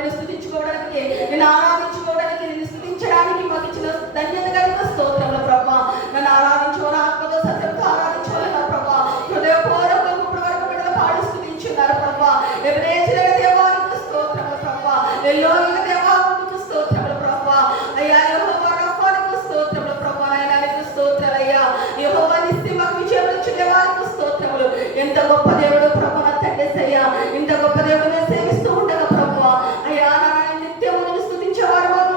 నేను స్తుతించుకోవడానికి, నేను ఆరాధించుకోవడానికి, నేను స్తుతించడానికి మాకు ఇచ్చిన ధన్యత కలిగిన స్తోత్రములు ప్రభా. నన్ను ఆరాధించుకోవాలి, ఆత్మతో సత్యంతో ఆరాధించుకోవాలి నా ప్రభా. హృదయపూర్వకంగా ఇప్పటి వరకు బిడ్డలు పాడి స్తుతించున్నారు ప్రభా. ఎవినేచిన దేవానికి స్తోత్రములు ప్రభా. ఎల్లోయిన దేవానికి స్తోత్రములు ప్రభా. అయ్యా యెహోవా రఫానికి స్తోత్రములు ప్రభా. నాయనానికి స్తోత్రాలయ్యా. యెహోవా నిస్సి మాకు విజయం ఇచ్చే దేవానికి స్తోత్రములు. ఎంత గొప్ప దేవుడు ప్రభా నా తండ్రి అయ్యా. ఇంత గొప్ప దేవుడు నేను సేవిస్తూ ఉండగా ప్రభా అయ్యా నాయన నిత్యము నేను స్తుతించేవారు వారు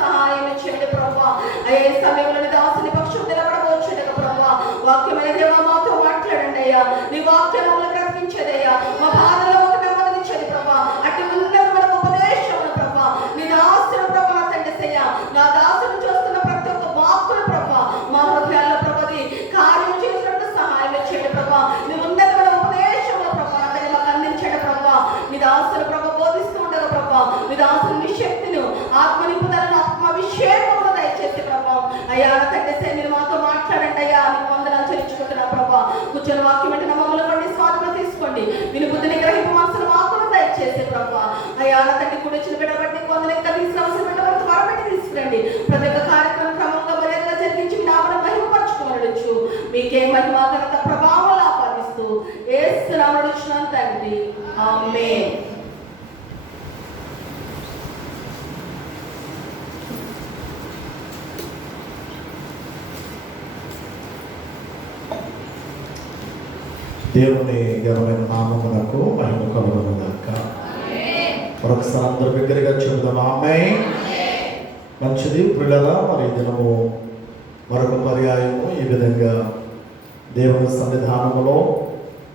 సహాయం చేయండి ప్రభా. అయ్యా ఈ సమయంలో దాసుని పక్షం నిలబడవచ్చుండగా ప్రభా. వాక్యమైన దేవా మాతో మాట్లాడండి అయ్యా. నీ వాక్యం మమ్మల్ని బ్రతికించేదయ్యా. మా బాధలో ఒక నెమ్మదించేది ప్రభా. అటు ఉన్నత ఉపదేశం ప్రభా. నీ దాసుడు ప్రభా నా తండ్రి అయ్యా. నా దాసుడు చూస్తున్న ప్రతి ఒక్క వాక్కులు ప్రభా మా హృదయాల్లో ప్రభది కార్యం చేసినట్టు సహాయం చేయండి ప్రభా. నీ ఉన్నతమైన ఉపదేశంలో ప్రభా అతన్ని మాకు అందించండి ప్రభా. నీ దాసుడు ప్రభా బోధిస్తూ ఉండగా ప్రభా నీ దాసుని శక్తిని ఆత్మ నింపుదలను ఆత్మాభిషేకంలో దయచేసి ప్రభా అయ్యా నా తండ్రి మీరు మాతో మాట్లాడండి అయ్యా. నీకు వందనాలు చెల్లించుకుంటున్నా ప్రభా. కూర్చొని వాక్యం అంటే మమ్మల్ని కొన్ని స్వాతంత్రం తీసుకోండి. విని బుద్ధిని గ్రహింపు మనసును మాకును దయచేసి ప్రభా అయ్యా నా తండ్రి కూడా వచ్చిన బిడ్డబట్టి కొందరు ఇంకా తీసుకురావాల్సిన బిడ్డబట్టి త్వరబట్టి తీసుకురండి. ప్రతి ఒక్క కార్యక్రమం క్రమంగా మర్యాదగా జరిగించి మీ నామను మహిమపరచుకోవచ్చు. మీకే మహిమ ఘనత ప్రభావాలు ఆపాదిస్తూ యేసు నామమున అడుగుచున్నాను తండ్రి, ఆమేన్. దేవుని ఘనమైన నామమునకు మహిమ కలుగును గాక. మరొకసారి అందరూ బిగ్గరగా చెబుదాం ఆమేన్. మంచిది ప్రియులారా, మరి దినము మరొక పర్యాయము ఈ విధంగా దేవుని సన్నిధానములో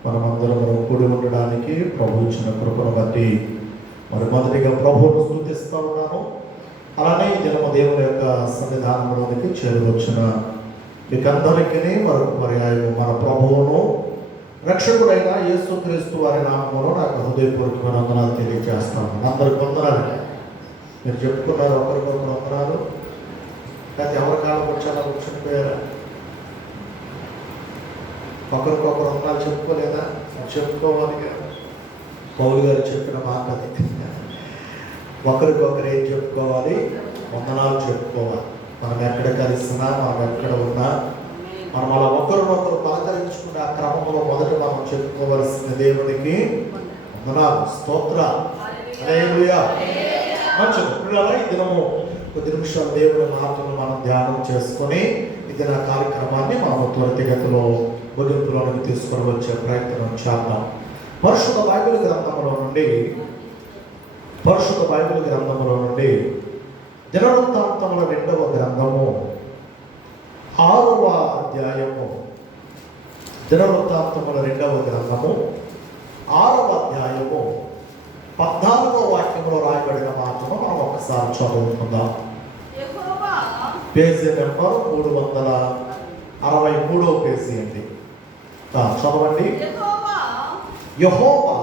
మనమందరం కూడి ఉండడానికి ప్రభు ఇచ్చిన కృపను బట్టి మరి మొదటిగా ప్రభువును స్తుతిస్తూ ఉన్నాను. అలానే ఈ దినము దేవుని యొక్క సన్నిధానంలోనికి చేరువచ్చిన మీకందరికీ మరొక పర్యాయము మన ప్రభువును రక్షకుడైన యేసుక్రీస్తు వారి నామములో నాకు హృదయపూర్వకమైన వందనాలు తెలియజేస్తాను. అందరికి వందనాలు. మీరు చెప్పుకున్నారు ఒకరికొకరు వందనాలు. కానీ ఎవరి కాలం వచ్చారా కూర్చునిపోయారా? ఒకరికొకరు వందనాలు చెప్పుకోలేదా? చెప్పుకోవాలి కదా. పౌలు గారు చెప్పిన మాట అది. ఒకరికొకరు ఏం చెప్పుకోవాలి? వందనాలు చెప్పుకోవాలి. మనం ఎక్కడ కలిసినా, మనం ఎక్కడ ఉన్నా మనం అలా ఒకరినొకరు పలకరించుకునే ఆ క్రమంలో మొదట మనం చెప్పుకోవలసిన దేవునికి వందనాలు, స్తోత్రాలు. హల్లెలూయా. మంచిది పిల్లల, ఈ దినము కొద్ది నిమిషాలు దేవుని మాటలను మనం ధ్యానం చేసుకొని ఈ దిన కార్యక్రమాన్ని మనం త్వరితగతిలో ముగింపులోనికి తీసుకొని వచ్చే ప్రయత్నం చేద్దాం. పరిశుద్ధ బైబిల్ గ్రంథములో నుండి దినవృత్తాంతముల 2వ గ్రంథము 6వ అధ్యాయము. దినవృత్తాంతముల 2వ గ్రంథము 6వ అధ్యాయము 14వ వాక్యంలో రాయబడిన మాటను మనం ఒకసారి చదువుకుందాం. పేజీ నెంబర్ 363వ పేజీ అండి. చదవండి. యెహోవా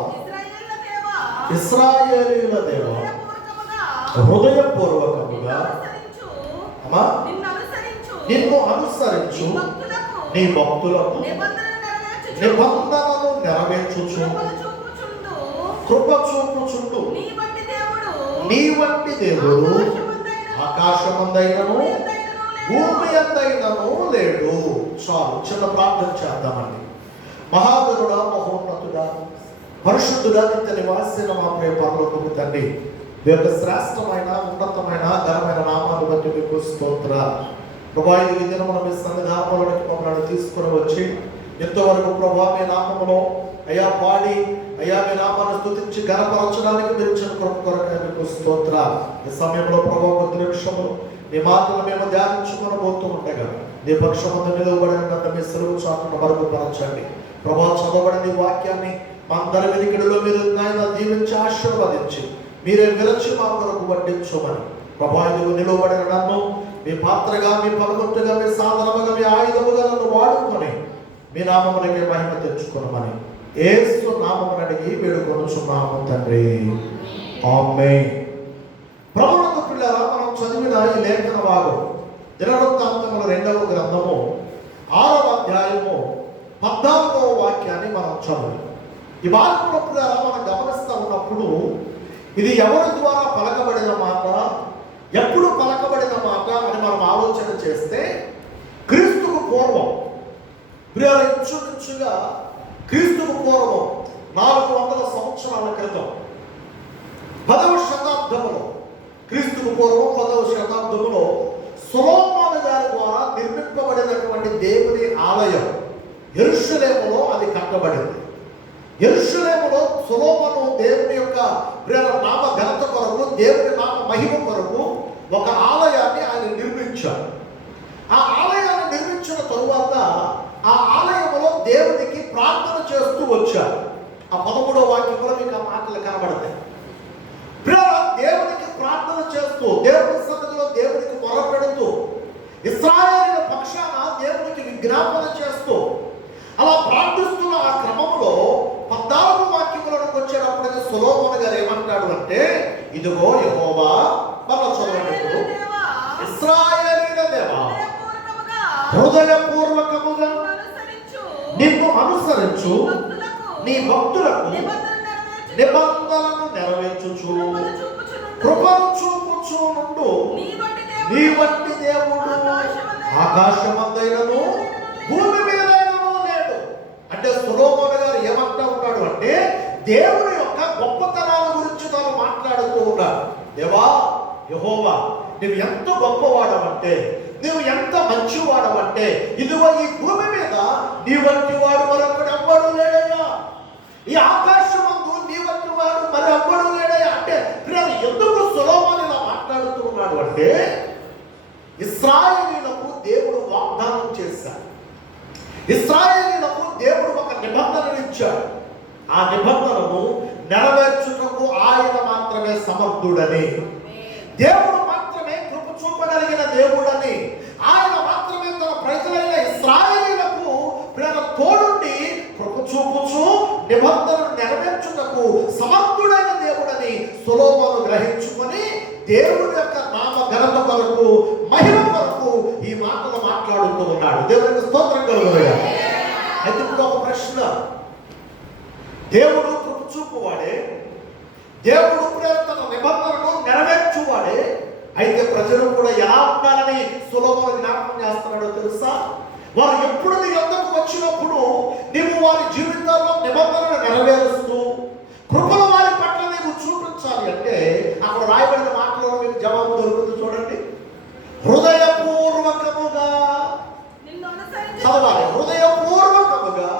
ఇశ్రాయేలీయుల దేవా, హృదయపూర్వకముగా నిన్ను అనుసరించు నీ భక్తులకు నిబంధనను నెరవేర్చుచు కృప చూపుచుండు. నీ వంటి దేవుడు ఆకాశమందైనను భూమి అందైనను లేడు. చాలు, చిన్న ప్రార్థన చేద్దామండి. మహాగరుడా, మహోన్నతుడా, పరిశుద్ధుడా, నిత్య నివాసిన మా ప్రియ పరలోకపు తండ్రి, మీ యొక్క శ్రేష్టమైన ఉన్నతమైన ఘనమైన నామాన్ని బట్టి మీకు స్తోత్రాలు. ప్రభా, ఈ దినమున మీ సన్నిధానంలోకి మమ్మల్ని తీసుకుని వచ్చి ఎంతవరకు ప్రభా మీ నామములో అయ్యా పాడి అయ్యా మీ నామాన్ని స్తుతించి ఘనపరచడానికి మీరు ఇచ్చిన కృప కొరకు మీకు స్తోత్రాలు. ఈ సమయంలో ప్రభా కొద్ది నిమిషములు నీ మాటలు మేము ధ్యానించుకొని పోతూ ఉండగా నీ పక్షమందు నిలవబడిన మీ సెలవు చాటును మరుగుపరచండి. ప్రభా, చదవబడిన ఈ వాక్యాన్ని మా అందరి వెనుకడిలో మీరు నాయన దీవించి ఆశీర్వదించి మీరే విరచి మా కొరకు వడ్డించమని ప్రభా, ఇదిగో నిలవబడిన నన్ను మీ పాత్రగా, మీ పలుగుట్టుగా, మీ సాధనముగా, మీ ఆయుధముగా నన్ను వాడుకొని మీ నామమునకే మహిమ తెచ్చుకొనమని యేసు నామమున అడిగి వేడుకొనుచున్నాము తండ్రి, ఆమేన్. ప్రభువునందు పిల్లరా, మనం చదివిన ఈ లేఖన భాగం దినవృత్తాంతముల 2వ గ్రంథము 6వ అధ్యాయము 14వ వాక్యాన్ని మనం చదువు. ఈ భాగంలో పిల్లరా మనం గమనిస్తూ ఉన్నప్పుడు ఇది ఎవరి ద్వారా పలకబడిన మాట, ఎప్పుడు పలకబడిన మాట అని మనం ఆలోచన చేస్తే క్రీస్తుకు పూర్వం ఇంచుమించుగా క్రీస్తుకు పూర్వం 400 సంవత్సరాల క్రితం 10వ శతాబ్దంలో, క్రీస్తుకు పూర్వం 10వ శతాబ్దంలో సొలొమోను గారి ద్వారా నిర్మింపబడినటువంటి దేవుని ఆలయం యెరూషలేములో అది కట్టబడింది. యెరూషలేములో సొలొమోను దేవుని యొక్క నామ ఘనత కొరకు, దేవుని నామ మహిమ కొరకు ఒక ఆలయాన్ని ఆయన నిర్మించాడు. ఆ ఆలయాన్ని నిర్మించిన తరువాత ఆ ఆలయంలో దేవునికి ప్రార్థన చేస్తూ వచ్చారు. ఆ 13వ వాక్యంలో మీకు ఆ మాటలు కనబడతాయి. దేవునికి ప్రార్థన చేస్తూ, దేవుని సన్నిధిలో దేవునికి మొరపెడుతూ, ఇశ్రాయేలీయుల పక్షాన దేవునికి విజ్ఞాపన చేస్తూ అలా ప్రార్థిస్తున్న ఆ క్రమంలో 14వ వాక్యంలోకి వచ్చేటప్పుడు సొలొమోను గారు ఏమంటాడు అంటే, ఇదిగో యెహోవా, మరలా చదవండి, ఇశ్రాయేలీయుల దేవా, హృదయపూర్వకముగా నిన్ను అనుసరించు నీ భక్తులకు నిబంధనలను నెరవేర్చుచు కృపను చూపుచునుండు నీ వంటి దేవుడు ఆకాశమందైనను భూమి మీదైనను లేడు. అంటే సొలొమోను గారు ఏమంటా ఉన్నాడు అంటే, దేవుని యొక్క గొప్పతనాల గురించి తాను మాట్లాడుతూ ఉన్నాడు. దేవా, యెహోవా, నువ్వు ఎంత గొప్పవాడవంటే, నువ్వు ఎంత మంచివాడవంటే, ఇదిగో ఈ భూమి మీద నీ వంటి వాడు మరొకడు ఎవ్వడు లేడయ్యా, ఈ ఆకాశమందు నీ వంటి వాడు మరి ఎవ్వడు లేడయ్యా. అంటే ఎందుకు సొలొమోను ఇలా మాట్లాడుతూ ఉన్నాడు అంటే, ఇశ్రాయేలీయులకు దేవుడు వాగ్దానం చేశాడు. ఇశ్రాయేలీయులకు దేవుడు ఒక నిబంధనను ఇచ్చాడు. ఆ నిబంధనను నెరవేర్చుటకు ఆయన మాత్రమే సమర్థుడని, దేవుడు మాత్రమే కృప చూపగలిగిన దేవుడని, ఆయన మాత్రమే తన ప్రజలైన ఇశ్రాయేలీయులకు తోడుండి కృప చూపుచు నిబంధనను నెరవేర్చుటకు సమర్థుడైన దేవుడని సొలొమోను గ్రహించుకొని దేవుడి యొక్క నామ ఘనత కొరకు, మహిమ కొరకు ఈ మాటలు మాట్లాడుతూ ఉన్నాడు. దేవునికి స్తోత్రం కలుగునుగాక. అయితే ఇప్పుడు ఒక ప్రశ్న, దేవుడు కృప చూపువాడే, దేవుడు తన నిబంధనను నెరవేర్చువాడే, అయితే ప్రజలు కూడా ఎలా ఉండాలని సొలొమోను జ్ఞాపకం చేస్తున్నాడో తెలుసా? వారు ఎప్పుడు నీ యొద్దకు వచ్చినప్పుడు నీవు వారి జీవితాల్లో నిబంధనను నెరవేరుస్తూ కృపను వారి పట్ల నీవు చూపించాలి అంటే, అక్కడ రాయబడిన మాటలో మీకు జవాబు దొరుకుతుంది. చూడండి, హృదయపూర్వకముగా చదవాలి. హృదయపూర్వకముగా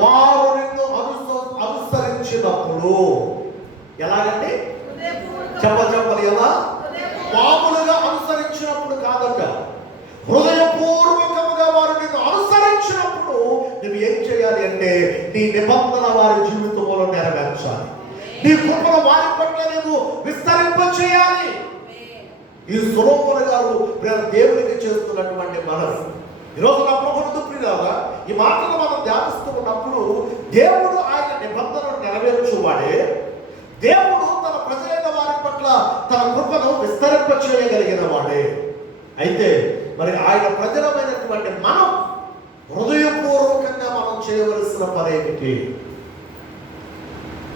వారు నిన్ను అనుసరించినప్పుడు. ఎలాగండి? చెప్పాలి. ఎలా? మామూలుగా అనుసరించినప్పుడు కాదట, హృదయపూర్వకముగా వారు నిన్ను అనుసరించినప్పుడు నువ్వు ఏం చేయాలి అంటే, నీ నిబంధన వారి జీవితంలో నెరవేర్చాలి. నీ కృపను వారి పట్ల నువ్వు విస్తరింప చేయాలి. ఈ సొలొమోను గారు దేవునికి చేస్తున్నటువంటి మనసు. ఈరోజు నా ప్రభుత్వ ప్రియులారా, ఈ మాటలు మనం ధ్యానిస్తూ ఉన్నప్పుడు దేవుడు ఆయన నిబంధనను నెరవేర్చువాడే, దేవుడు తన ప్రజలైన వారి పట్ల తన కృపను విస్తరింప చేయగలిగిన వాడే. అయితే మరి ఆయన ప్రజలమైనటువంటి మనం హృదయపూర్వకంగా మనం చేయవలసిన పని ఏమిటి?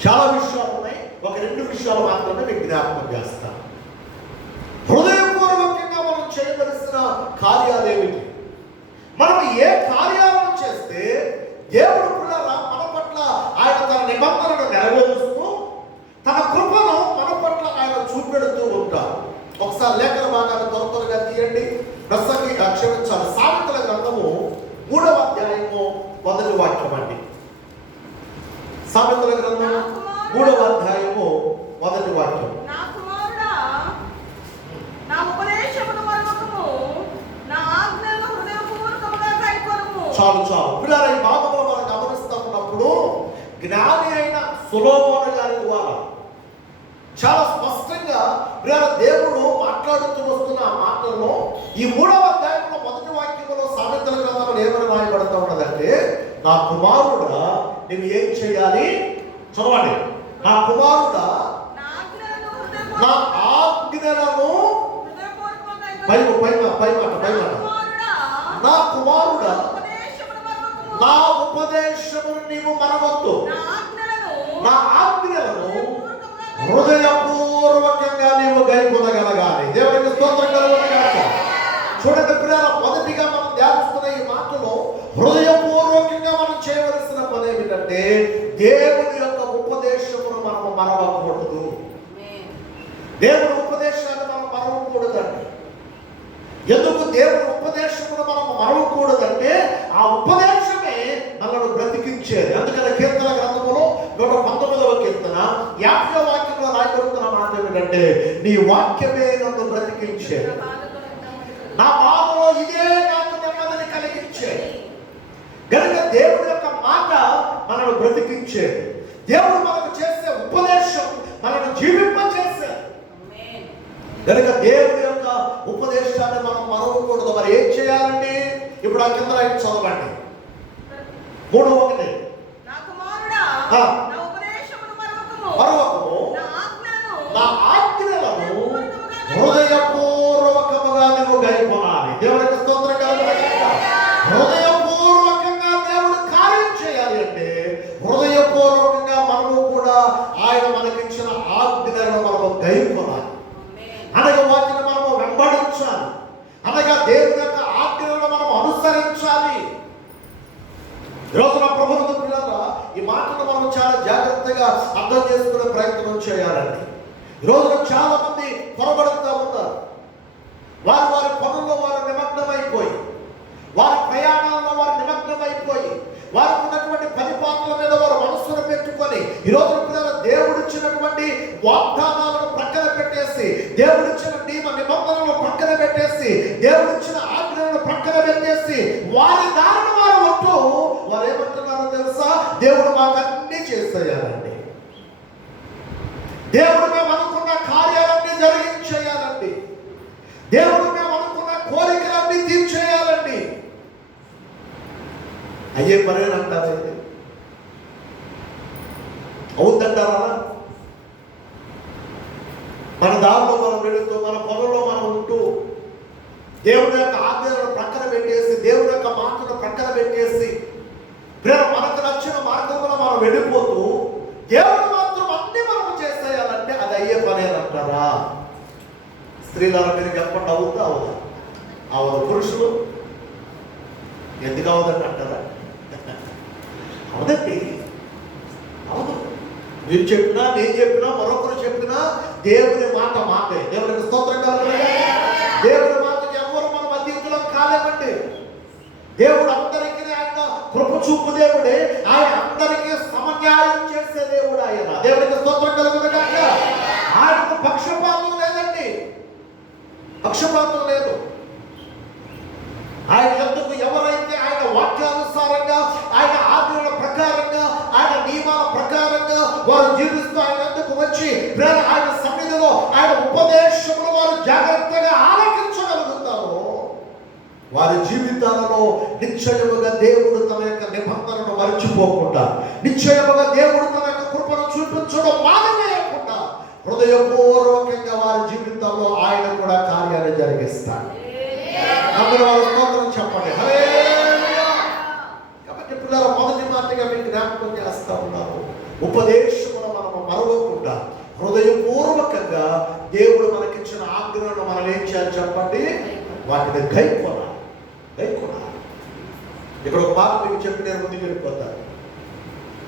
చాలా విషయాలు ఉన్నాయి, ఒక 2 విషయాలు మాత్రమే మీకు జ్ఞాపకం చేస్తాను. హృదయపూర్వకంగా మనం చేయవలసిన కార్యాలు ఏమిటి? మనం ఏ కార్యాలను చేస్తే దేవుడు కూడా మన పట్ల ఆయన తన నిబంధనను నెరవేరుస్తూ తన కృపను మన పట్ల ఆయన చూపెడుతూ ఉంటారు. ఒకసారి లేఖన భాగాన్ని త్వరగా తీయండి. క్షమించాలి, సామెతల గ్రంథము 3వ అధ్యాయము 1వ వాక్యం అండి. సామెతల గ్రంథము 3వ అధ్యాయము 1వ వాక్యం. చాలు పిల్లలు, ఈ భాగంలో మనం గమనిస్తూ ఉన్నప్పుడు జ్ఞాని అయిన సొలొమోను గారి ద్వారా చాలా స్పష్టంగా దేవుడు మాట్లాడుతూ వస్తున్న ఆ మాటల్లో ఈ 3వ అధ్యాయంలో 1వ వాక్యంలో సామెతల గ్రంథంలో ఏమని రాయబడుతూ ఉన్నదంటే, నా కుమారుడా నువ్వు ఏం చేయాలి? చదవండి. నా కుమారుడా నా ఆజ్ఞలను పై మాట నా కుమారుడా నా ఉపదేశమును నీవు మరవద్దు, నా ఆజ్ఞలను హృదయ చూడండి ప్రియులారా, మొదటిగా మనం ధ్యానిస్తున్న ఈ మాటలో హృదయపూర్వకంగా మనం చేయవలసిన పని ఏమిటంటే దేవుని యొక్క ఉపదేశమును మనం మరవకూడదు. దేవుని ఉపదేశాన్ని మనం మరవకూడదండి. ఎందుకు దేవుని ఉపదేశమును మనం మరవకూడదంటే ఆ ఉపదేశమే మనల్ని బ్రతికించేది. అందుకని కీర్తన గ్రంథములో 119వ కీర్తన 50వ వాక్యంలో రాయబడుతున్న మాట ఏమిటంటే నీ వాక్యమే నన్ను బ్రతికించేది, నా బాధలో ఇదే నాకు నెమ్మదిని కలిగించేది. కనుక దేవుడి యొక్క మాట మనల్ని బ్రతికించేది. దేవుడు మనకు చేసే ఉపదేశం మనల్ని జీవింపచేసేది. కనుక దేవుడి యొక్క ఉపదేశాన్ని మనం మరవకూడదు. మరి ఏం చేయాలండి? ఇప్పుడు ఆ కింద లైన్ చదవండి. 3:1 మరవకము, నా ఆజ్ఞలను హృదయపూర్వకముగా నువ్వు గైకొనాలి. దేవునికి స్తోత్రం కలుగుగాక. హృదయపూర్వకంగా దేవుడు కార్యం చేయాలి అంటే హృదయపూర్వకంగా మనము కూడా ఆయన మనకిచ్చిన ఆజ్ఞలను మనము గైకొనాలి. అనగా వాటిని మనము వెంబడించాలి. అనగా దేవుని యొక్క ఆజ్ఞలను మనం అనుసరించాలి. ఈరోజున ప్రభుత్వ పిల్లల ఈ మాటను మనం చాలా జాగ్రత్తగా అర్థం చేసుకునే ప్రయత్నం చేయాలండి. ఈరోజున చాలా మంది పొరబడుతూ ఉన్నారు. వారు వారి పనుల్లో వారు నిమగ్నమైపోయి, వారి ప్రయాణాల్లో వారు నిమగ్నమైపోయి, వారికి ఉన్నటువంటి పరిపాలన మీద వారు మనస్సును పెట్టుకొని ఈరోజు పిల్లల దేవుడిచ్చినటువంటి వాగ్దానాలను ప్రక్కన పెట్టేసి, దేవుడిచ్చిన నియమ నిబంధనలను ప్రక్కన పెట్టేసి, దేవుడిచ్చిన ఆజ్ఞలను ప్రక్కన పెట్టేసి వారి దారిని వారు ఉంటూ వారు ఏమంటున్నారో తెలుసా? దేవుడు మాకు అన్ని చేసేయాలండి, దేవుడు మేము అనుకున్న కార్యాలన్నీ జరిగించేయాలండి, దేవుడు మేము అనుకున్న కోరికలన్నీ తీర్చేయాలండి. అయ్యే పని అంటారండి. అవుతుంటారా? మన దారిలో మనం వెళుతూ, మన పొలంలో మనం ఉంటూ, దేవుని యొక్క ఆజ్ఞలను ప్రక్కన పెట్టేసి, దేవుని యొక్క మాటను ప్రక్కన పెట్టేసి, మనకు నచ్చిన మార్గంలో మనం వెళ్ళిపోతూ దేవుడు మాత్రం అన్ని మనం చేసేయాలంటే అది అయ్యే పని అని అంటారా? స్త్రీలారా మీరు చెప్పండి, అవుతా అవుదా? అవదు. పురుషులు ఎందుకు అవదండి అంటారా? అవదండి, అవదు. మీరు చెప్పినా, నేను చెప్పినా, మరొకరు చెప్పినా దేవుని మాట మాటే. దేవునికి స్తోత్రం కలుగుగాక. దేవుని మాటకి ఎవరు మనం అతీతులం కాలేమండి. దేవుడు అందరికీ ఆయన కృప చూపు దేవుడే. ఆయన అందరికీ సమన్యాయం చేసే దేవుడు ఆయన. దేవునికి స్తోత్రం కలుగుగాక. ఆయనకు పక్షపాతం లేదండి, పక్షపాతం లేదు. ఆయన ఎందుకు ఎవరైతే ఆయన వాక్యానుసారంగా, ఆయన ఆజ్ఞల ప్రకారంగా, ఆయన నియమాల ప్రకారంగా వారు జీవిస్తూ ఆయన ఎందుకు వచ్చి ఆయన సన్నిధిలో ఆయన ఉపదేశంలో వారు జాగ్రత్తగా ఆలకించగలుగుతారో వారి జీవితాలలో నిశ్చయముగా దేవుడు తన యొక్క నిబంధనను మర్చిపోకుండా, నిశ్చయముగా దేవుడు తన యొక్క కృపను చూపించడం మానవేయకుండా హృదయపూర్వకంగా వారి జీవితంలో ఆయన కూడా కార్యాలు జరిగిస్తాడు. అందరూ వాళ్ళ స్తోత్రం చెప్పండి. హల్లెలూయా. కాబట్టి పిల్లల మొదటి మాటగా మీకు జ్ఞాపకం చేస్తా ఉన్నాను, ఉపదేశమును మనము మరవకుండా హృదయపూర్వకంగా దేవుడు మనకిచ్చిన ఆజ్ఞలను మనం ఏం చేయాలి చెప్పండి? వాటిని గైకొనాలి. ఇక్కడ ఒక మాట మీకు చెప్పి నేను ముందుకు వెళ్ళిపోతాను.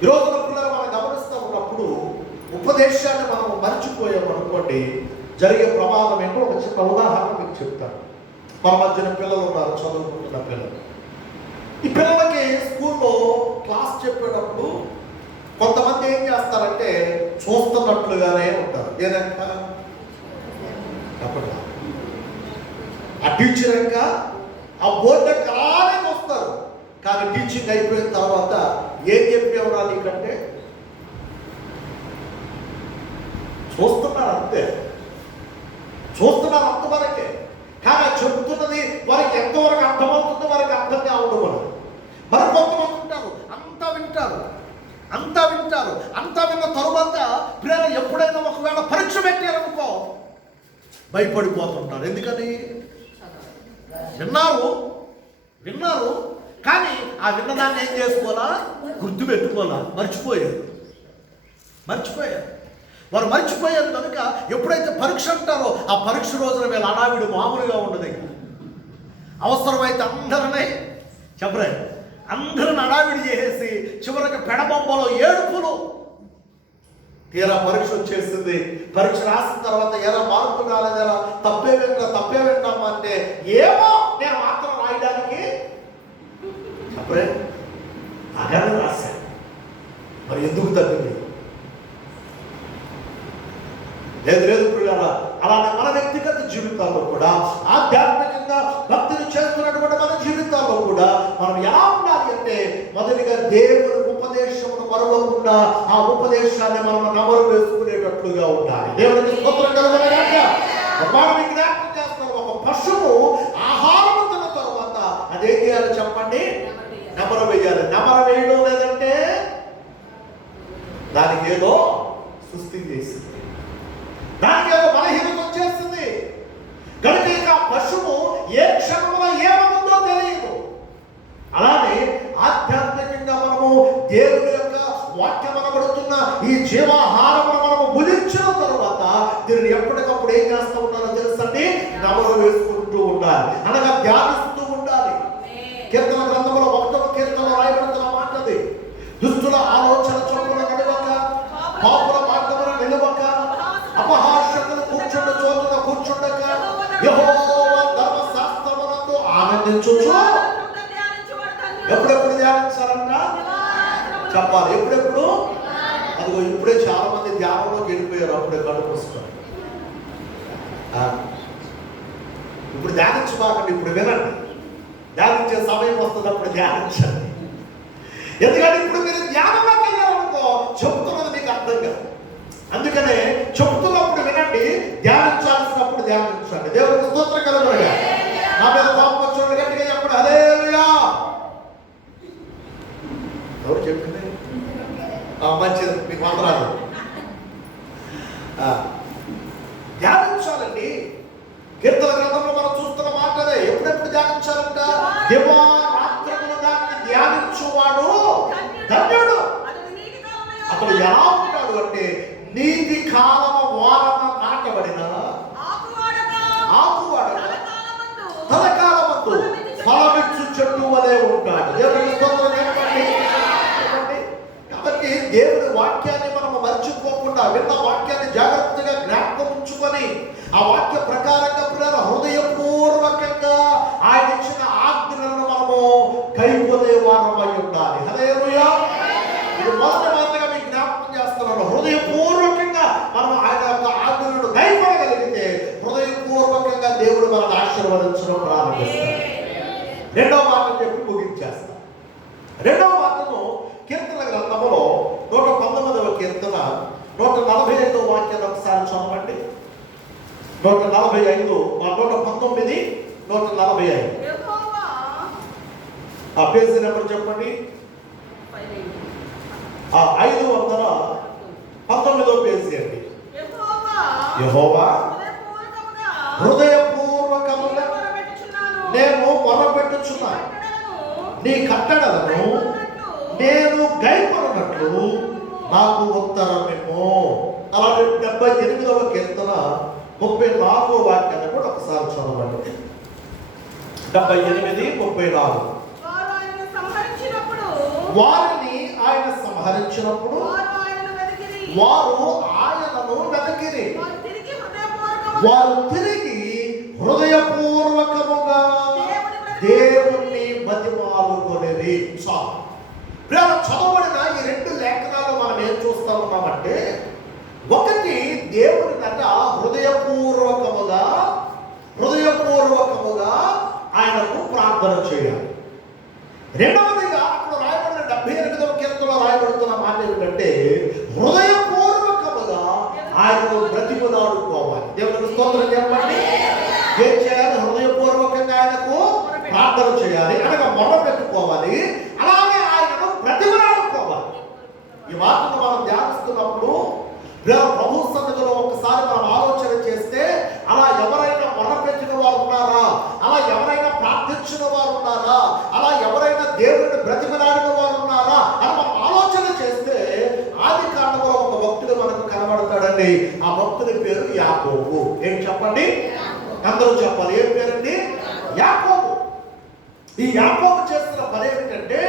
ఈరోజున పిల్లలు మనం గమనిస్తూ ఉన్నప్పుడు ఉపదేశాన్ని మనం మర్చిపోయాము అనుకోండి, జరిగే ప్రమాదం ఏంటో ఒక చిన్న ఉదాహరణ మీకు చెప్తాను. మన మధ్యన పిల్లలు ఉన్నారు, చదువుకుంటున్న పిల్లలు. ఈ పిల్లలకి స్కూల్లో క్లాస్ చెప్పేటప్పుడు కొంతమంది ఏం చేస్తారంటే చూస్తున్నట్లుగానే ఉంటారు. ఏదంట ఆ టీచర్ ఇంకా ఆ బోర్డు అలానే వస్తారు. కానీ టీచింగ్ అయిపోయిన తర్వాత ఏం చెప్పేవరా నీకంటే చూస్తున్నారు, అంతే చూస్తున్నారు అంతవరకే. కానీ చెబుతున్నది వారికి ఎంతవరకు అర్థమవుతుందో వారికి అర్థం కావడం వల్ల మరి కొంతమంది ఉంటారు, అంతా వింటారు. అంతా విన్న తరువాత పిల్లలు ఎప్పుడైనా ఒకవేళ పరీక్ష పెట్టారనుకో భయపడిపోతుంటారు. ఎందుకని? విన్నారు కానీ ఆ విన్నదాన్ని ఏం చేసుకోవాలా? గుర్తు పెట్టుకోవాలా? మర్చిపోయారు. వారు మర్చిపోయారు కనుక ఎప్పుడైతే పరీక్ష అంటారో ఆ పరీక్ష రోజున వీళ్ళ అడావిడి మామూలుగా ఉండదు. అవసరమైతే అందరినీ చెప్పరే అందరిని అడావిడి చేసేసి చివరికి పెడబొమ్మలో ఏడుపులు. తీరా పరీక్ష వచ్చేసింది. పరీక్ష రాసిన తర్వాత ఎలా మార్పు రాలేదు, ఎలా తప్పే వింటామా అంటే ఏమో నేను మాత్రం రాయడానికి చెప్పరే అగానే రాశాను. మరి ఎందుకు తగ్గింది? లేదు ప్రియులారా, అలానే మన వ్యక్తిగత జీవితాల్లో కూడా ఆధ్యాత్మికంగా భక్తిని చేస్తున్నటువంటి మన జీవితాల్లో కూడా మనం ఎలా ఉండాలి అంటే మొదటిగా దేవుని ఉపదేశమును మరవకుండా ఆ ఉపదేశాన్ని మనం నమరు వేసుకునేటట్లుగా ఉండాలి. దేవునికి స్తోత్రం కలుగునుగాక. మనం జ్ఞాపకం చేస్తాం, ఒక పశువు ఆహారం తిన్న తర్వాత అదేం చేయాలి చెప్పండి? నమర వేయాలి. నమర వేయడం లేదంటే దానికి ఏదో సుస్థి చేసింది, దానికి ఏదో బలహీనత వచ్చేస్తుంది. కనుక ఇక పశువు ఏ క్షణంలో ఏమవుతుందో తెలియదు. అలానే ఆధ్యాత్మికంగా మనము దేవుని యొక్క వాక్యం అనబడుతున్న ఈ జీవాహారమును మనము భుజించిన తరువాత దీనిని ఎప్పటికప్పుడు ఏం చేస్తూ ఉన్నారో తెలుసండి? నమరు వేసుకుంటూ ఉండాలి, అనగా ధ్యానిస్తూ ఉండాలి. కీర్తన గ్రంథంలో 1వ కీర్తనలో రాయబడుతున్న మాటది, దుష్టుల ఆలోచన చొప్పున నడవక, పాపుల మార్గమున నిలవక, అపహాస్యతలు కూర్చుండ చోటున కూర్చుండక, యెహోవా ధర్మశాస్త్రమునందు ఆనందించుచు. ఎప్పుడెప్పుడు ధ్యానించాలంట చెప్పాలి. ఎప్పుడెప్పుడు? అదిగో ఇప్పుడే చాలా మంది ధ్యానంలోకి వెళ్ళిపోయారు. అప్పుడే కళ్ళు మూసుకొని ఇప్పుడు ధ్యానించబాకండి, ఇప్పుడు వినండి. ధ్యానించే సమయం వస్తున్నప్పుడు ధ్యానించండి. ఎందుకంటే ఇప్పుడు మీరు ధ్యానంలోకి వెళ్ళాలనుకో చెప్తున్నది మీకు అర్థం కాదు. అందుకనే చెప్తున్నప్పుడు వినండి, ధ్యానించాల్సినప్పుడు ధ్యానించండి. దేవుడికి స్తోత్రం కలుగునుగాక. నా మీద కోపం వచ్చినప్పుడు గట్టిగా చెప్పండి హల్లెలూయా. ఎవరు చెప్పింది? మంచిది, మీకు వందనాలు. ధ్యానించాలండి. కీర్తన గ్రంథంలో మనం చూస్తున్న మాట అదే. ఎప్పుడెప్పుడు ధ్యానించాలంట? దివారాత్రములు దాన్ని ధ్యానించువాడు ధన్యుడు. అతడు ఎలా ఉంటాడు అంటే నీతి కాలము వారన నాటబడిన ఆకువాడక తలకాలమందు ఫలమిచ్చు చెట్టు వలె ఉంటాడు. దేవుని స్తోత్రం చెప్పండి. కాబట్టి దేవుని వాక్యాన్ని మనము మర్చిపోకుండా విన్న వాక్యాన్ని జాగ్రత్తగా జ్ఞాపకం ఉంచుకొని ఆ వాక్య ప్రకారంగా పిల్లల హృదయపూర్వకంగా ఆయన ఇచ్చిన ఆజ్ఞలను మనము కైకొనే వారమై ఉండాలి. హల్లెలూయా. ఇది మొదటి మాటగా మీకు జ్ఞాపకం చేస్తున్నాను. హృదయపూర్వకంగా మనం ఆయన యొక్క ఆజ్ఞలను కైకొనగలిగితే హృదయపూర్వకంగా దేవుడు మనల్ని ఆశీర్వదించడం ప్రారంభిస్తాడు. రెండవ మాట చెప్పి ముగించేస్తాం. రెండవ మాటను కీర్తన గ్రంథములో 119వ కీర్తన 145వ వాక్యాన్ని ఒకసారి చదవండి. 145 119 145 ఆ పేజీ నెంబర్ చెప్పండి. 519వ పేజీ అండి. యెహోవా హృదయపూర్వకముగా నేను మొరపెట్టుచున్నాను, నీ కట్టడలను నేను గైకొనున్నట్లు నాకు ఉత్తరమేమో. అలాగే 78వ కీర్తన 34వ వాక్యాన్ని కూడా ఒకసారి చదవండి. 78 34 వారిని ఆయన సంహరించినప్పుడు వారు ఆయనను వెతికిరి, వారు తిరిగి హృదయపూర్వకముగా దేవుణ్ణి బతిమాలుకొనిరి. చదవబడిన ఈ 2 లేఖనాలు మనం ఏం చూస్తా ఉన్నామంటే, ఒకటి దేవుని నట హృదయపూర్వకముగా ఆయనకు ప్రార్థన చేయాలి. రెండవదిగా అక్కడ రాయబడిన 78వ కీర్తనలో రాయబడుతున్న మాట ఏమిటంటే హృదయపూర్వకముగా ఆయనను బ్రతిమలాడుకోవాలి. దేవునికి స్తోత్రం చెప్పండి. ఏం చేయాలి? హృదయపూర్వకంగా ఆయనకు ప్రార్థన చేయాలి, అనగా మొరపెట్టుకోవాలి, అలాగే ఆయనను బ్రతిమలాడుకోవాలి. ఈ వార్తను మనం ధ్యానిస్తున్నప్పుడు ప్రభు సన్నిధిలో ఒకసారి మనం ఆలోచన చేస్తే అలా ఎవరైనా మొరపెట్టిన వారు ఉన్నారా, అలా ఎవరైనా ప్రార్థించిన వారు ఉన్నారా, అలా ఎవరైనా దేవుడిని బ్రతిమలాడిన వారు ఉన్నారా అని మనం ఆలోచన చేస్తే ఆది కాండములో ఒక భక్తుడు మనకు కనబడతాడండి. ఆ భక్తుడి పేరు యాకోబు. ఏం చెప్పండి? అందరూ చెప్పాలి. ఏం పేరండి? యాకోబు. ఈ యాకోబు చేస్తున్న పని ఏమిటంటే,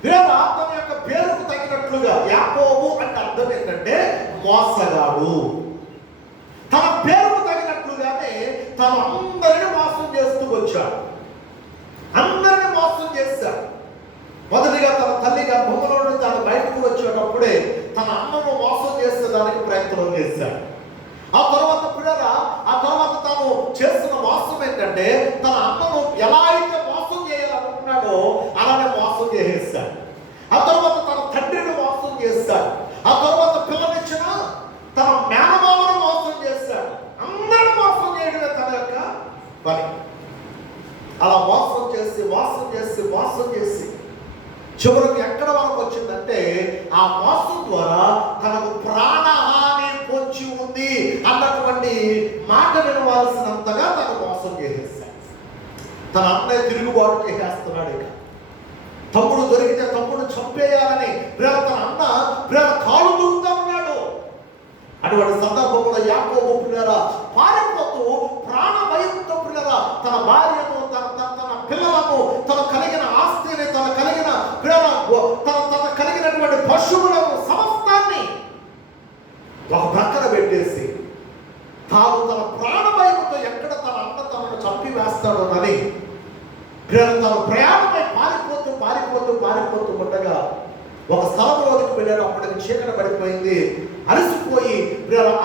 ప్రియరా, తన యొక్క పేరుకు తగినట్లుగా యాకోబు అంటే అర్థం ఏంటంటే మోసగాడు. తన పేరుకు తగినట్లుగానే తను అందరిని మోసం చేస్తూ వచ్చాడు. అందరిని మోసం చేశాడు. మొదటిగా తన తల్లి గర్భంలో నుండి తాను బయటకు వచ్చేటప్పుడే తన అమ్మను మోసం చేసేదానికి ప్రయత్నం చేశాడు. ఆ తర్వాత తాను చేస్తున్న మోసం ఏంటంటే, తన అమ్మను ఎలా అయితే మోసం చేయాలనుకున్నాడో అలానే మోసం చేసేస్తాడు. ఆ తర్వాత తన తండ్రిని మోసం చేస్తాడు. ఆ తర్వాత పిల్లనిచ్చిన తన మేనమామను మోసం చేస్తాడు. అందరూ మోసం చేయడమే తన యొక్క పని. అలా మోసం చేసి చివరికి ఎక్కడ వరకు వచ్చిందంటే, ఆ మోసం ద్వారా తనకు ప్రాణహాని పొంచి ఉంది అన్నటువంటి మాట వినవలసినంతగా తను మోసం చేసేస్తాడు. తన అన్నయ్య తిరుగుబాటు చేసేస్తున్నాడు. ఇక తమ్ముడు దొరికితే తమ్ముడు చంపేయాలని తన అన్న కాలు దూరుతా ఉన్నాడు. అటువంటి సందర్భంలో యాకోబు పారిపోతూ ప్రాణ భయంతో తన భార్యను, తన పిల్లలను, తన కలిగిన ఆస్తిని, తన కలిగినటువంటి పశువులను సమస్తాన్ని ఒక ప్రక్కన పెట్టేసి తాను తన ప్రాణ భయంతో ఎక్కడ తన అన్న తనను చంపి వేస్తాడోనని తన ప్రయాణమై పారిపోతూ ఉండగా ఒక స్థలంలోకి వెళ్ళాడు. అప్పటికి చీకటి పడిపోయింది. అలసిపోయి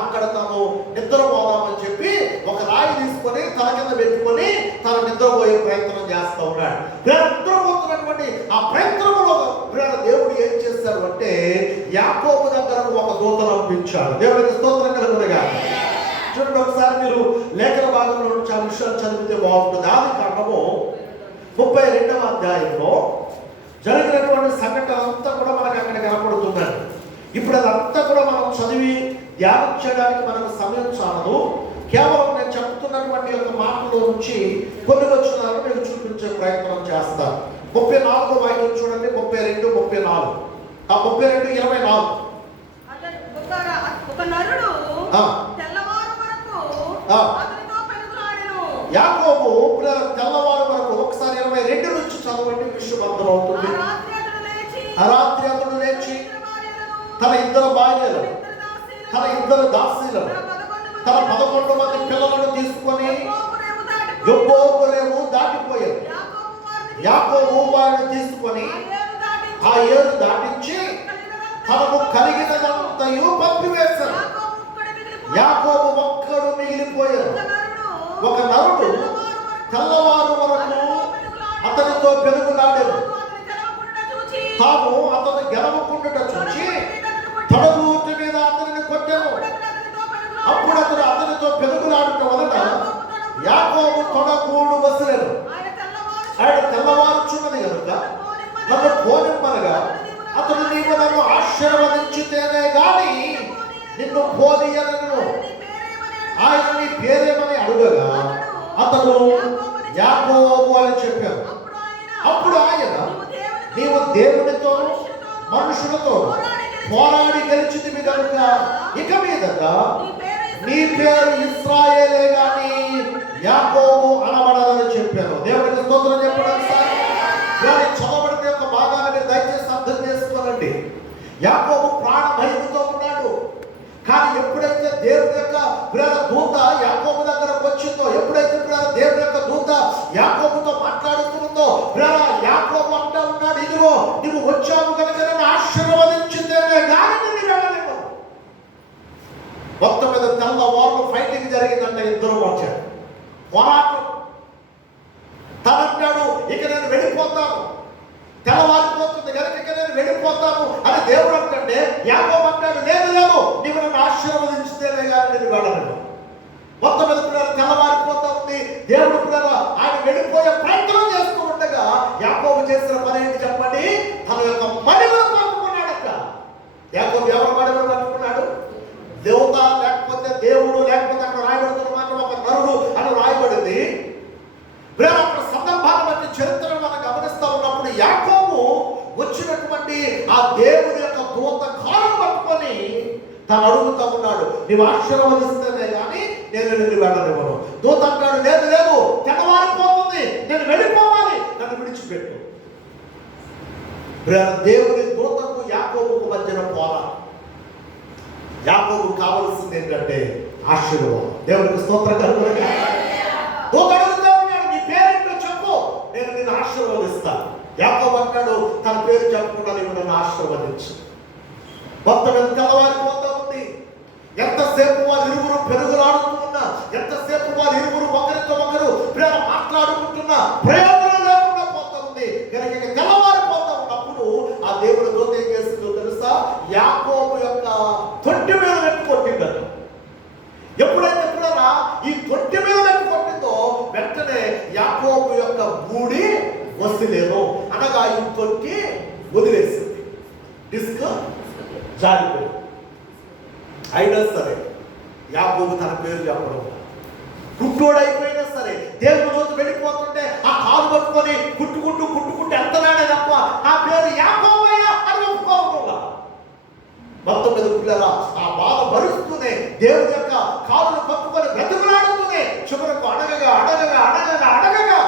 అక్కడ తాను నిద్రపోదామని చెప్పి ఒక రాయి తీసుకొని తల కింద పెట్టుకొని తను నిద్రపోయే ప్రయత్నం చేస్తూ ఉన్నాడు. నిద్రపోతున్నటువంటి ఆ ప్రయత్నంలో దేవుడు ఏం చేశాడు అంటే, యాకోబు దగ్గర ఒక దూతను పంపించాడు. దేవుడికి స్తోత్రం కలుగునుగా. చూడండి, ఒకసారి మీరు లేఖన భాగంలో నుంచి ఆ విషయాలు చదివితే బాగుంటుంది. ఆదికాండము 32వ అధ్యాయంలో జరిగినటువంటి సంఘటన అంతా కూడా మనకు అక్కడ కనపడుతున్నాయి. ఇప్పుడు అదంతా కూడా మనం చదివి ధ్యానం చేయడానికి మనకు సమయం చాలదు. కేవలం నేను చెప్తున్నటువంటి యొక్క మాటలో నుంచి కొన్ని వచనాలను నేను చూపించే ప్రయత్నం చేస్తాను. 34వ వాక్యం చూడండి, 32, 34. 32:24. ఒక నరుడు తెల్లవారు వరకు అతనితో పెనుగులాడెను. యాకోబు తెల్లవారు వరకు, ఒకసారి 22 నుంచి చదవండి, విషయం అర్థమవుతుంది. ఆ రాత్రి అతడు లేచి తన ఇద్దరు భార్యలు, తన ఇద్దరు దాసీలను, తన 11 మంది పిల్లలను తీసుకొని యొబ్బోకు దాటిపోయారు. యాకోబు వారిని తీసుకొని ఆ ఏరు దాటించి తనకు కలిగినదంతయు పంపివేశారు. యాకోబు ఒక్కడు మిగిలిపోయారు. ఒక నరుడు తెల్లవారు వరకు అతనితో పెనుగులాడాడు. తాను అతను గెలవకుండుట చూచి తొడగూటి మీద అతనిని కొట్టాను. అప్పుడు అతను అతనితో పెనుగులాడుట వలన యాకోబు తొడగూడు వసిరెను. ఆయన తెల్లవారుచున్నది కనుక నన్ను పోనిమ్మనగా అతడు నీవు నన్ను ఆశీర్వదించితేనే గాని నిన్ను పోనీయనను. ఆయన నీ పేరేమని అడుగగా అతడు యాకోబు అని చెప్పాను. అప్పుడు ఆయన, నీవు దేవునితో మనుషులతో పోరాడి గెలిచితివి కనుక ఇక మీదట నీ పేరు ఇశ్రాయేలే గాని యాకోబు అనబడదని చెప్పాను. దేవునికి స్తోత్రం చెప్పడం సార్. చదవబడిన యొక్క భాగాన్ని మీరు దయచేసి అర్థం చేసుకోనండి. యాకోబు ప్రాణ భయంతో ఉన్నాడు. కానీ ఎప్పుడైతే దేవుని యొక్క దూత యాకోబు దగ్గరకు వచ్చిందో, ఎప్పుడైతే దేవుని యొక్క దూత యాకోబుతో మాట్లాడుతుందో, యాకోబు అంటా ఉన్నాడు, ఇదిగో నువ్వు వచ్చావు కనుక నేను ఆశీర్వదించితేనే గాని నిన్ను వెళ్ళలేను. మొత్తం మీద తెల్లవారు ఫైటింగ్ జరిగిందంటే ఇద్దరు వచ్చాడు, పోరాటం. తనంటాడు, ఇక నేను వెళ్ళిపోతాను, తెల్లవారిపోతుంది కనుక ఇక నేను వెళ్ళిపోతాను అని దేవుడు అంటే, యాకోబు అంటాడు, లేదు నీవు నన్ను ఆశీర్వదించితేనే కానీ నేను వెళ్ళను. మొత్తం మీద తెల్లవారిపోతా ఉంది. దేవుడు ఆయన వెళ్ళిపోయే ప్రయత్నం చేస్తూ ఉండగా యాకోబు చేసిన పని ఏంటి చెప్పండి? తన యొక్క మడిమను పట్టుకున్నాడట. యాకోబు ఎవరు మడిమను పట్టుకున్నాడు? దేవత లేకపోతే దేవుడు, లేకపోతే అక్కడ రాయబడుతున్న మాత్రం ఒక నరుడు అని రాయబడింది. అక్కడ సందర్భాన్ని బట్టి చరిత్రను మనం గమనిస్తూ ఉన్నప్పుడు యాకోబు వచ్చినటువంటి ఆ దేవుని యొక్క దూత కాలం పట్టుకొని తను అడుగుతూ ఉన్నాడు, నీవు ఆశీర్వదిస్తేనే కానీ నేను నిన్ను వెళ్ళనివ్వను. దూత అంటాడు, లేదు తెల్లవారిపోతుంది, నేను వెళ్ళిపోవాలి, నన్ను విడిచిపెట్టు. దేవుని దూతకు యాకోబుకు మధ్యన పోరాటం. యాకోబు కావలసింది ఏంటంటే ఆశీర్వాదం. దేవునికి స్తోత్రం కలుగును. దూత అడుగుతా ఉన్నాడు, నీ పేరేంటో చెప్పు, నేను నిన్ను ఆశీర్వదిస్తాను. యాకోబు అంటాడు, తన పేరు చెప్పకుండా నీవు నన్ను ఆశీర్వదించు. మొత్తం ఎంత తెల్లవారిపోతా ఉంది. ఎంతసేపు వారు ఇరువురు పెరుగులాడుతూ ఉన్నా, ఎంతసేపు వారు ఇరువురు ఒకరితో ఒకరు ప్రేమ మాట్లాడుకుంటున్నా ప్రయోజనం లేకుండా పోతా ఉంది. కనుక తెల్లవారిపోతా ఉన్నప్పుడు ఆ దేవుడు దూత ఏం చేస్తుందో తెలుసా? యాకోబు యొక్క తొట్టి మీద వెంట కొట్టిందట. ఎప్పుడైతే కూడా ఈ తొట్టి మీద వెంట కొట్టిందో వెంటనే యాకోబు యొక్క బూడి వస్తలేదు, అనగా ఈ తొట్టి వదిలేసింది, డిస్క్ జారిపోయింది. అయినా సరే యాకోబు తన పేరు చెప్పడం, కుట్టోడైపోయినా సరే దేవుని రోజు వెళ్ళిపోతుంటే ఆ కాలు పట్టుకొని కుట్టుకుంటూ ఎంతనాడే తప్ప నా పేరు యాకోబయ్యా అని ఒప్పుకోకుండా మొత్తం మీద పిల్లరా ఆ బాధ భరిస్తూనే దేవుని యొక్క కాలును పట్టుకొని బ్రతిమలాడుతూనే చివరకు అడగగా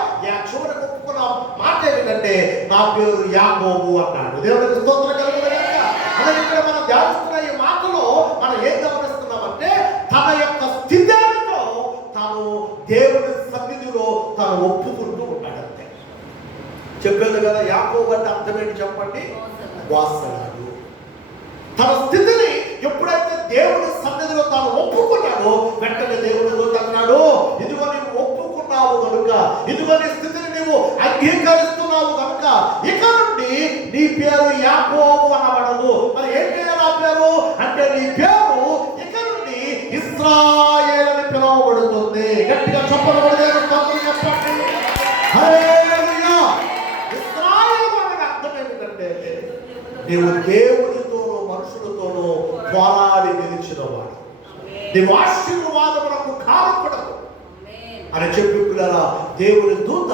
చివరకు ఒప్పుకున్న మాట ఏమిటంటే నా పేరు యాకోబు అన్నాడు. దేవునికి స్తోత్రం కలుగును. అలాగే ఇక్కడ మనం ధ్యానిస్తున్న ఈ మాటలో మనం ఏం గమనిస్తున్నామంటే తన యొక్క స్థితి ఏమిటో తాను దేవుని సన్నిధిలో తాను ఒప్పుకుంటూ ఉన్నాడంతే. చెప్పేది కదా, యాకోబు అంటే అర్థం ఏంటి చెప్పండి? వాసనాడు. తన స్థితిని ఎప్పుడైతే దేవుని సన్నిధిలో తాను ఒప్పుకున్నాడో వెంటనే దేవుని దూత అన్నాడు, ఇదిగో నీవు ఒప్పుకున్నావు కనుక, ఇదిగో నీ స్థితిని నీవు అంగీకరిస్తున్నావు కనుక ఇక నుండి నీ పేరు యాకోబు అనబడదు. మరి ఏంటి నా పేరు అంటే నీ పేరు ఇక నుండి ఇశ్రాయేలు అని పిలువబడుతుంది. గట్టిగా చెప్పబడి చెప్పండి. హల్లెలూయా. ఇశ్రాయేలు అనే అర్థం ఏమిటంటే నీవు దేవునితోనూ మనుషులతోనూ పోరాడి గెలిచినవాడు, నీవు ఆశీర్వాదములకు కారపడదు అని చెప్పి పిల్లరా దేవుని దూత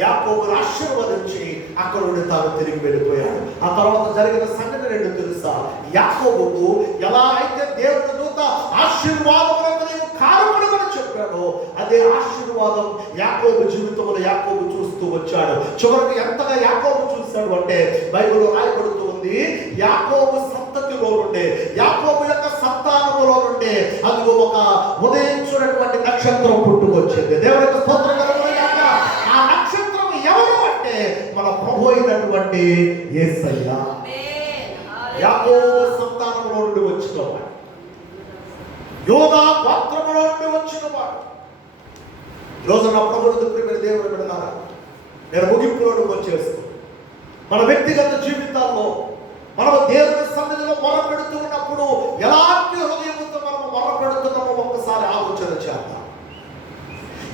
యాకోబును ఆశీర్వదించి అక్కడ నుండి తాను తిరిగి వెళ్ళిపోయాడు. ఆ తర్వాత జరిగిన సంగతి రెండు తెలుసా? యాకోబుకు ఎలా అయితే దేవుని దూత ఆశీర్వాదములకు నీవు కారపడమని చెప్పాడో అదే ఆశీర్వాదం యాకోబు జీవితంలో యాకోబు చూస్తూ వచ్చాడు. చివరికి ఎంతగా యాకోబు చూశాడు అంటే బైబిల్లో రాయబడుతూ ఉంది, యాకోబు సంతతిలో నుండి, యాకోబు యొక్క సంతానములో నుండి అదిగో ఒక ఉదయించున్నటువంటి నక్షత్రం పుట్టుకొచ్చింది. దేవునికి స్తోత్రం కలుగును గాక. ఆ నక్షత్రం ఎవరు అంటే మన ప్రభు అయినటువంటి యేసయ్య. యాకోబు సంతానములో నుండి వచ్చినవాడు, యోదా గోత్రములో నుండి వచ్చినవాడు. ఈరోజు నా ప్రభుత్వ ప్రియమైన దేవుడు పెడతారా, నేను ముగింపులోకి వచ్చేస్తూ మన వ్యక్తిగత జీవితాల్లో మనం దేవుని సన్నిధిలో మొరపెడుతూ ఉన్నప్పుడు ఎలాంటి హృదయంతో మనం మొరపెడుతున్నామో ఒక్కసారి ఆలోచన చేద్దాం.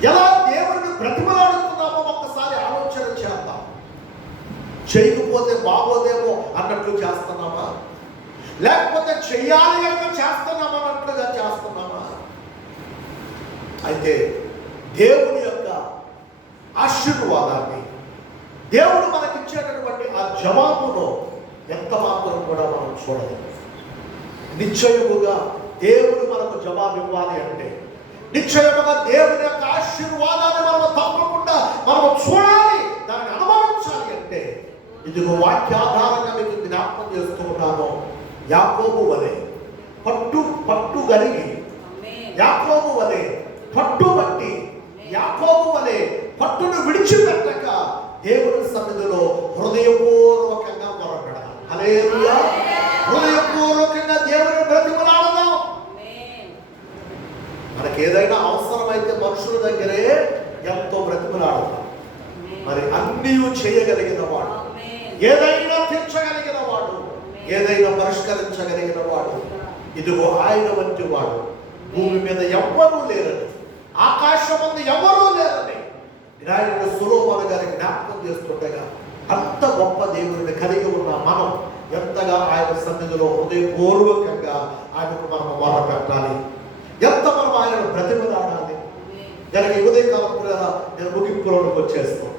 ఎలా దేవుడిని బ్రతిమలాడుతున్నామో ఒక్కసారి ఆలోచన చేద్దాం. చేయకపోతే బాగోదేమో అన్నట్లు చేస్తున్నామా, లేకపోతే చెయ్యాలి కనుక చేస్తున్నామా అన్నట్లుగా చేస్తున్నామా? అయితే దేవుని యొక్క ఆశీర్వాదాన్ని, దేవుడు మనకిచ్చేటటువంటి ఆ జవాబును ఎంత మాత్రం కూడా మనం చూడలేదు. నిశ్చయముగా దేవుడు మనకు జవాబు ఇవ్వాలి అంటే, నిశ్చయముగా దేవుని యొక్క ఆశీర్వాదాన్ని మనం తప్పకుండా మనం చూడాలి, దాన్ని అనుభవించాలి అంటే ఇదిగో వాక్యాధారంగా మీకు జ్ఞాపకం చేస్తూ ఉన్నాను. యాకోబు వలె పట్టు కలిగి, యాకోబు వలె పట్టుబట్టి, యాకోబు వలె పట్టును విడిచిపెట్టక దేవుని సన్నిధిలో హృదయపూర్వకంగా మొరపెడదాం. హల్లెలూయా. హృదయపూర్వకంగా దేవుని బ్రతిమలాడదాం. మనకి ఏదైనా అవసరమైతే మనుషుల దగ్గరే ఎంతో బ్రతిమలాడదాం. మరి అన్నీ చేయగలిగిన వాడు, ఏదైనా తీర్చగలిగిన వాడు, ఏదైనా పరిష్కరించగలిగిన వాడు ఇదిగో ఆయన వంటి వాడు భూమి మీద ఎవ్వరూ లేరని, ఆకాశం ముందు ఎవరూ లేరని ఆయన సొలొమోను గారికి జ్ఞాపకం చేస్తుండగా అంత గొప్ప దేవుడిని కలిగి ఉన్న మనం ఎంతగా ఆయన సన్నిధిలో హృదయపూర్వకంగా ఆయనకు మనం మొరపెట్టాలి, ఎంత మనం ఆయనను బ్రతిమలాడాలి. కనుక ఈ ఉదయకాలం కూడా నేను ముగింపులోకి వచ్చేస్తాను.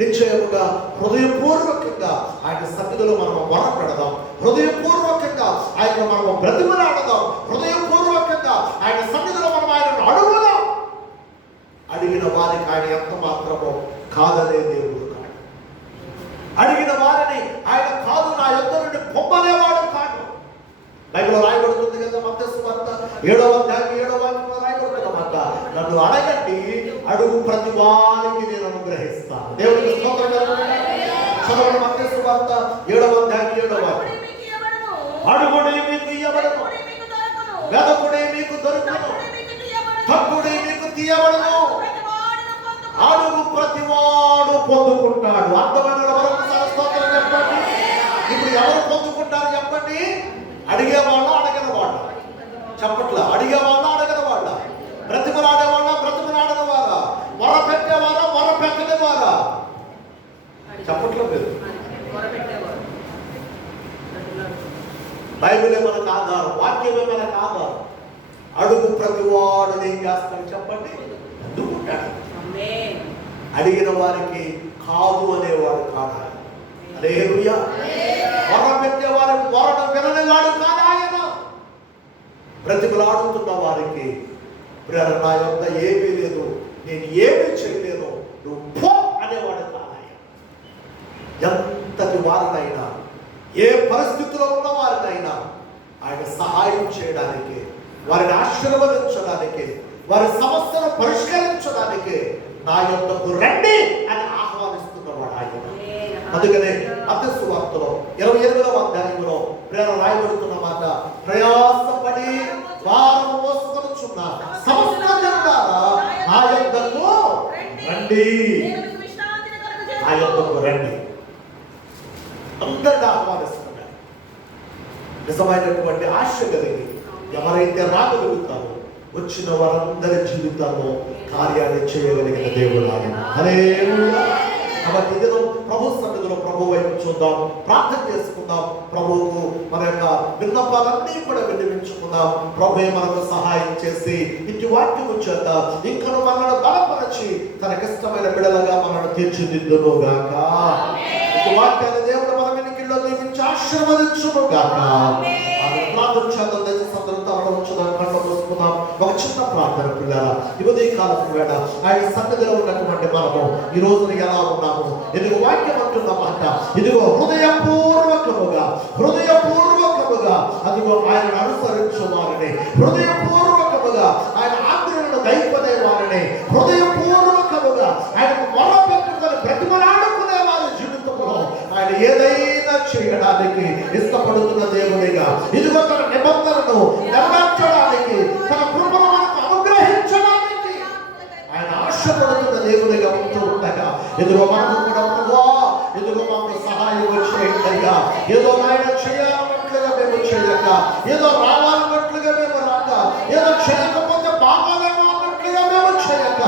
నిశ్చయముగా హృదయపూర్వకంగా ఆయన సన్నిధిలో మనం మొరపెడదాం, హృదయపూర్వకంగా ఆయన మనం బ్రతిమలాడదాం, హృదయపూర్వకంగా ఆయన సన్నిధిలో మనం ఆయనను అడుగుదాం. అడిగిన వారికి ఆయన ఎంత మాత్రమో కాదనే దేవుడు కాదు. నన్ను అడగండి, అడుగు ప్రతి వారికి నేను అనుగ్రహిస్తాను. దేవుడికి స్తోత్రం కలుగుగాక. చదవండి మత్తయి సువార్త 7వ అధ్యాయం 7వ వాక్యం. అడుగుడి మీకు ఇయ్యబడును, వెదకుడి మీకు దొరుకును, తప్పుడి మీకు తీయబడును, అడుగు ప్రతివాడు పొందుకుంటాడు. అర్థమైన మరొకసారి స్తోత్రం చెప్పండి. ఇప్పుడు ఎవరు పొందుకుంటారు చెప్పండి? అడిగేవాళ్ళ, అడగని వాళ్ళ? చెప్పట్లా. అడిగేవాళ్ళ, అడగని వాళ్ళ? బ్రతిమలాడేవాళ్ళ, బ్రతిమలాడని వారా? మొర పెట్టేవారా, మొర పెట్టని వారా? చెప్పట్లేదు. బైబిలే మనకు ఆధారం, వాక్యమే మనకు ఆధారం. అడుగు ప్రతి వాడు ఏం చేస్తాడు చెప్పండి? అందుకుంటాడు. అడిగిన వారికి కాదు అనేవాడు కాదు. హల్లెలూయా. మొర పెట్టేవారు మొరను విననివాడు కాదు ఆయన. బ్రతిమలాడుతున్న వారికి నా యొక్క ఏమీ లేదు, నేను ఏమీ చేయలేను, నువ్వు పో అనేవాడు కాదు ఆయన. ఎంతటి వారినైనా, ఏ పరిస్థితిలో ఉన్న వారినైనా ఆయన సహాయం చేయడానికి, వారిని ఆశీర్వదించడానికి, వారి సమస్యను పరిష్కరించడానికి నా యొద్దకు రండి అని ఆహ్వానిస్తున్నవాడు ఆయన. అందుకనే మత్తయి సువార్తలో 28వ అధ్యాయంలో ప్రేరణ రాయబడుతున్న మాట, ప్రయాసపడి భారము మోసుకొనుచున్న సమస్త జనులారా నా యొద్దకు రండి, నా యొద్దకు రండి. అందరినీ ఆహ్వానిస్తున్నాడు. నిజమైనటువంటి ఆశ కలిగి ఎవరైతే రాగలుగుతారో వచ్చిన వారందరి జీవితాల్లో కార్యాన్ని చేయగలిగిన దేవుడు ఆయన. హల్లెలూయా. కాబట్టి ఇదిలో ప్రభు సన్నిధిలో ప్రభు వైపు చూద్దాం, ప్రార్థన చేసుకుందాం, ప్రభువుకు మన యొక్క విన్నపాలన్నీ కూడా విన్నవించుకుందాం. ప్రభువే మనకు సహాయం చేసి ఇటు వాక్యము చేత ఇంకా మనల్ని బలపరచి తనకిష్టమైన బిడలగా మనల్ని తీర్చిదిద్దును గాక. ఇటు వాక్యాన్ని దేవుడు మన వెనుకల్లో దీవించి ఆశీర్వదించును గాక. ప్రార్థన చేద్దాం. దయచేసి అందరూ తలలో ఉంచుదాం, కళ్ళు మూసుకుందాం. ఒక చిన్న ప్రార్థన పిల్లరా. ఈ ఉదయకాలం వేళ ఆయన సన్నిధిలో ఉన్నటువంటి మనము ఈ రోజున ఎలా ఉన్నాము? ఇదిగో వాక్యం అంటున్నమాట, ఇదిగో హృదయపూర్వకముగా అదిగో ఆయనను అనుసరించు వారిని, హృదయపూర్వకముగా ఆయన ఆజ్ఞలను గైకొనే వారిని, హృదయపూర్వకముగా ఆయనకు మొర పెట్టుకొని బ్రతిమలాడుకునే వారి జీవితంలో ఆయన ఏదైనా చేయడానికి ఇష్టపడుతున్న దేవుడిగా, ఇదిగో తన నిబంధనను నెరవేర్చడానికి, తన కృపను మనకు అనుగ్రహించడానికి ఆయన ఆశపడుతున్న దేవుడిగా ఉంటూ ఉండగా, ఇదిగో మనకు కూడా ప్రభువా ఇదిగో మాకు సహాయం చేయండిగా. ఏదో ఆయన చేయాలన్నట్లుగా మేము చేయక, ఏదో రావాలన్నట్లుగా మేము రాక, ఏదో చేయకపోతే బాగాలేమో అన్నట్లుగా మేము చేయక,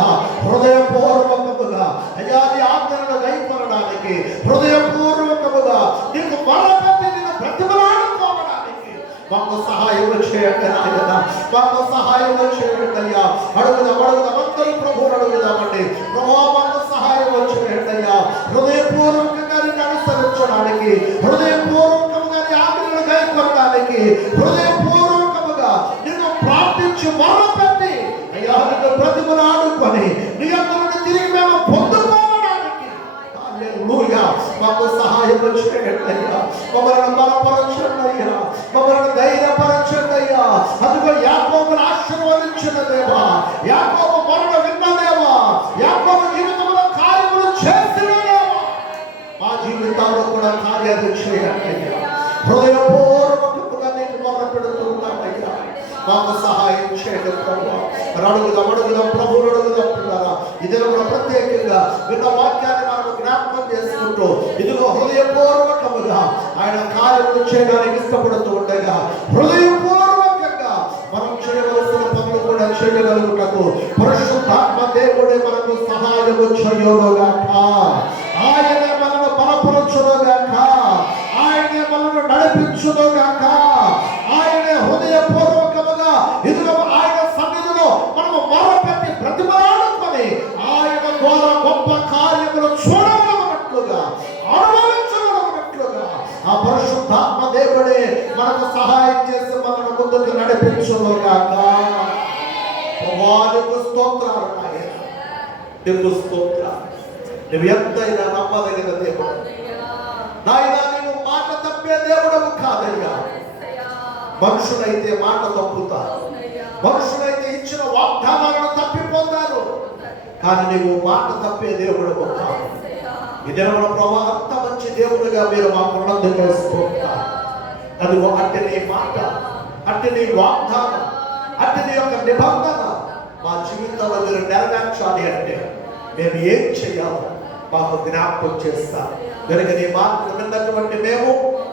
హృదయపూర్వకముగా అయాది ఆజ్ఞలను గైకొనడానికి, హృదయపూర్వకముగా నీకు మొరపెట్టి నిన్ను బ్రతిమలాడుకోవడానికి మాకు సహాయం చేయండి నాయనా, మాకు సహాయం చేయండి అయ్యా. అడుగుదాం అందరూ ప్రభువుని అడుగుదామండి. ప్రభువా మాకు సహాయం చేయండి అయ్యా. హృదయపూర్వకంగా నిన్ను అనుసరించడానికి, హృదయపూర్వకంగా నీ ఆజ్ఞలను గైకొనడానికి, హృదయపూర్వకముగా నిన్ను ప్రార్థించి మొరపెట్టి అయ్యా నిన్ను బ్రతిమలాడుకొని నీ అందరిని తిరిగి మేము పొందుకోవడానికి హల్లెలూయా మాకు సహాయం చేయండి అయ్యా. మమ్మల్ని బలపరచండి అయ్యా, మమ్మల్ని ధైర్యపరచండి అయ్యా. అదిగో యాకోబును ఆశీర్వదించిన దేవా, యాకోబు మొరను విన్న దేవా, యాకోబు జీవితంలో కార్యములు చేసిన దేవా, మా జీవితాల్లో కూడా కార్యాలు చేయండి అయ్యా. హృదయపూర్వకంగా నీకు మొర పెడుతున్నామయ్యా, మాకు సహాయం చేయండి ప్రభువా. అడుగుదాం ప్రభువుని అడుగుదాం పిల్లరా. ఇదే కూడా ప్రత్యేకంగా విన్న వాక్యాన్ని మనకు జ్ఞాపకం చేసుకుంటూ ఇదిగో హృదయపూర్వకముగా ఆయన కార్యములు చేయడానికి ఇష్టపడుతూ ఉండగా, హృదయపూర్వకంగా మనం చేయవలసిన పనులు కూడా చేయగలుగుటకు పరిశుద్ధాత్మ దేవుడే మనకు సహాయము చేయునుగాక. ఆయనే మనను బలపరచునుగాక, ఆయనే మనను నడిపించునుగాక. ఆయనే హృదయపూర్వకముగా ఇదిగో ఆయన సన్నిధిలో మనము మొరపెట్టి బ్రతిమలాడుకొని ఆయన ద్వారా గొప్ప కార్యములు చూడగలిగినట్లుగా, అనుభవించగలిగినట్లుగా ఆ పరిశుద్ధాత్మ దేవుడే మనకు సహాయం చేసి మనను ముందుకు నడిపించునుగాక. ప్రభువానికి స్తోత్రాలు నాయనా, నీకు స్తోత్రాలు. నువ్వు ఎంతైనా నమ్మదగిన దేవుడు నాయనా. నీవు మాట తప్పే దేవుడవు కాదయ్యా. మనుషులైతే మాట తప్పుతారు, మనుషులైతే ఇచ్చిన వాగ్దానాలను తప్పిపోతారు. కానీ నీవు మాట తప్పే దేవుడు కాదు. ఈ దినమున ప్రభా అంత మంచి దేవుడుగా మీరు మాకు ఉన్నందుకు స్తోత్రాలు. అదిగో అట్టి నీ మాట, అట్టి నీ వాగ్దానం, అట్టి నీ యొక్క నిబంధన మా జీవితంలో మీరు నెరవేర్చాలి అంటే మేము ఏం చేయాలో మాకు జ్ఞాపకం చేస్తాం. కనుక నీ మాటలు విన్నటువంటి మేము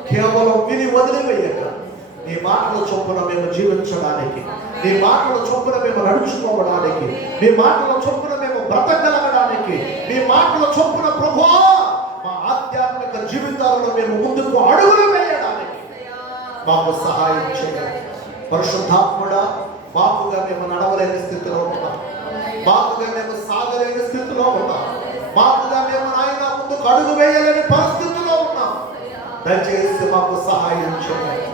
కేవలం విని వదిలివేయక నీ మాటల చొప్పున మేము జీవించడానికి, నీ మాటల చొప్పున మేము నడుచుకోవడానికి, నీ మాటల చొప్పున మేము బ్రతకగలగడానికి, నీ మాటల చొప్పున ప్రభువా మా ఆధ్యాత్మిక జీవితాలలో మేము ముందుకు అడుగులు వేయడానికి మాకు సహాయం చేయాలి. పరిశుద్ధాత్ముడా, మాకుగా మేము నడవలేని స్థితిలో ఉన్నాం, మాకుగా మేము సాగలేని స్థితిలో ఉన్నాం, మాకుగా మేము ఆయన ముందుకు అడుగు వేయలేని పరిస్థితిలో ఉన్నాం. దయచేసి మాకు సహాయం చేయాలి.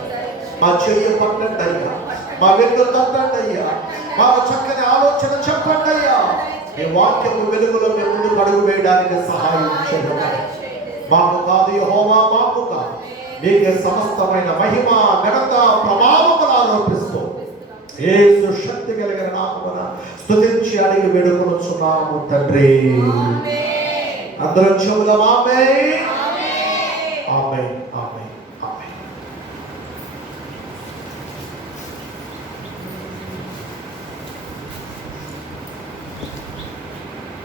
మా చెయ్యి పట్టండి అయ్యా, మా వెన్ను తట్టండి అయ్యా, మాకు చక్కని ఆలోచన చెప్పండి అయ్యా. ఈ వాక్యము వెలుగులో మేము ముందుకు అడుగు వేయడానికి సహాయం చేయండి. మాకు కాదు యెహోవా, మాకు కాదు, నీకే సమస్తమైన మహిమ ఘనత ప్రభావములు ఆరోపిస్తూ యేసు శక్తి కలిగిన నామమున స్తుతించి అడిగి వేడుకొనుచున్నాము తండ్రి. అందరం చెబుదాం ఆమేన్, ఆమేన్, ఆమేన్.